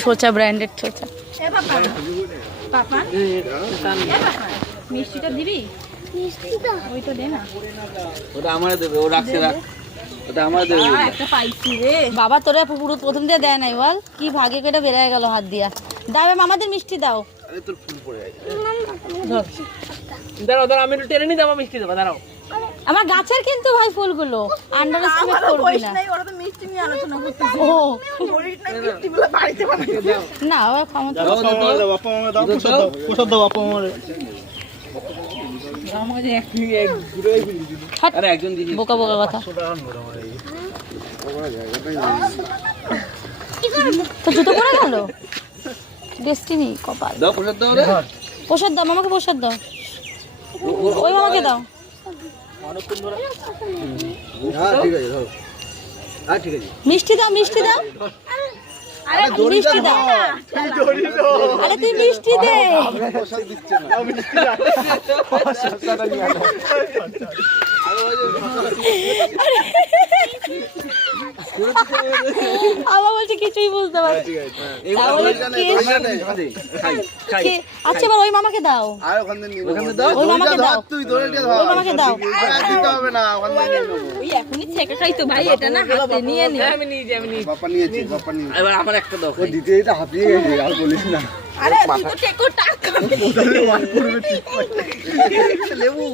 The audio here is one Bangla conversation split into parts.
ছোচা ব্র্যান্ডেড ছোচা। মিষ্টিটা দিবি? ওইটা দে না। ওটা আমার দেবে, ও রাখছে রাখ। ওটা আমার দেবে। একটা পাইছি রে বাবা তোরা পুরো প্রথম দিয়ে দেয় নাই বল, কি ভাগে কেটে বেড়ে গেল হাত দিয়া। দাও মামাদের মিষ্টি দাও। আরে তোর ফুল পড়ে গেছে। দাঁড়াও দাঁড়াও, আমি একটু টেনে নিই, আমার মিষ্টি দেবো, দাঁড়াও। আমার গাছের কিন্তু ভাই ফুলগুলো আন্ডার এস্টিমেট করবি না। ওরা তো মিষ্টি নিয়ে আলোচনা করতেছে। ও বলিস না মিষ্টিগুলো বাড়িতে বানাইছে। না ও ক্ষমতা দাও দাও দাও বাবা মামা দাও, প্রসাদ দাও বাবা মামারে। আমাকে এক ঘুরে আরে একজন দিদি বোকা বোকা কথা। তো জুতো পরে গেল ডেস্টিনি কপাল। দাও প্রসাদ দাও রে। প্রসাদ দাও মামাকে, প্রসাদ দাও, ওই মামাকে দাও। হ্যাঁ ঠিক আছে ধরো। হ্যাঁ ঠিক আছে। মিষ্টি দাও, মিষ্টি দাও, আরে দড়ি মিষ্টি দাও। আরে তুই মিষ্টি দে। প্রসাদ দিচ্ছে না। দাও মিষ্টি দাও। প্রসাদটা নিয়ে আসো। আমার বলছে কিছুই বুঝতে পারছি। তাহলে আচ্ছা এবার ওই মামাকে দাও, আর ওখানে নিয়ে ওখানে দাও। ওই মামাকে দাও, তুই দড়িটা ধর। ওই মামাকে দাও। দিতে হবে না, ওখানে নিয়ে নেবো। ওই এখনই ছেঁকাটাই তো ভাই, এটা না হাতে নিয়ে নে। আমি নিয়েছি, আমি নিয়েছি। বাপা নিয়েছি, বাপা নিয়েছি। এবার আমার একটা দাও। ও দিতে এটা হাঁপিয়ে গেছে, আর বলিস না। আরে তুই তো টেকো টাকা। কোথায় মার করবে ঠিক পাই। লেবু।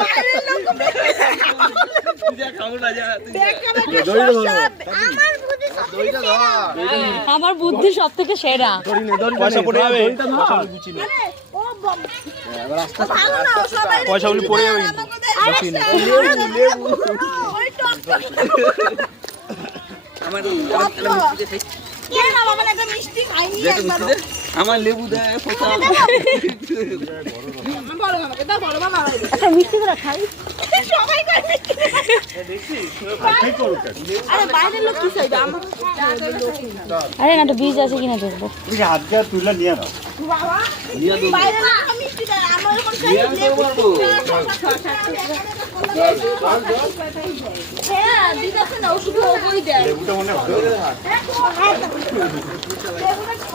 বাইরের লোক তুই যা খাবো না যা। দড়িটা ধরো। আমার বুদ্ধি দড়িটা ধর। আমার বুদ্ধি সব থেকে সেরা। পয়সা পড়ে যাবে। ও ভালো না, ও সবাই পয়সাগুলি পড়ে যাবে। লেবু ওই টক আমার মিষ্টি দে। কে না বাবা একটা মিষ্টি খাইনি দে একবার। মিষ্টি দে। আমার লেবু দে প্রসাদ। বড় মামাকে দাও, বড় মামা একটা মিষ্টি করে খাই। সবাই খায় মিষ্টি। আরে বাইরের লোক কি চাইবে? আমার আরে না একটা বীজ আছে কিনা দেখবো। বাবা নিয়ে দেবো। বাইরের লোক মিষ্টি দেয়, আমার এখন খাই নিয়ে দেবো পারবো। হ্যাঁ দিদাকে না, শুধু ওই দেয়।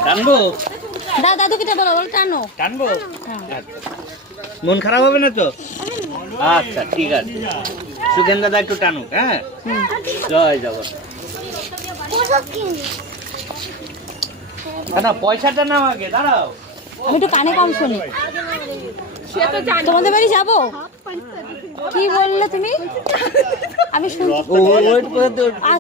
টানবো দাদুকে তো বলো, বলো টানো। টানবো। মন খারাপ হবে না তো? আচ্ছা ঠিক আছে, সুখেন দাদা একটু টানুক। হ্যাঁ জয় জগন্নাথ। না পয়সাটা নাও আগে, দাঁড়াও। আমি একটু কানে কম শুনি। তোমাদের বাড়ি যাবো? কি বললে তুমি? আমি শুনছি।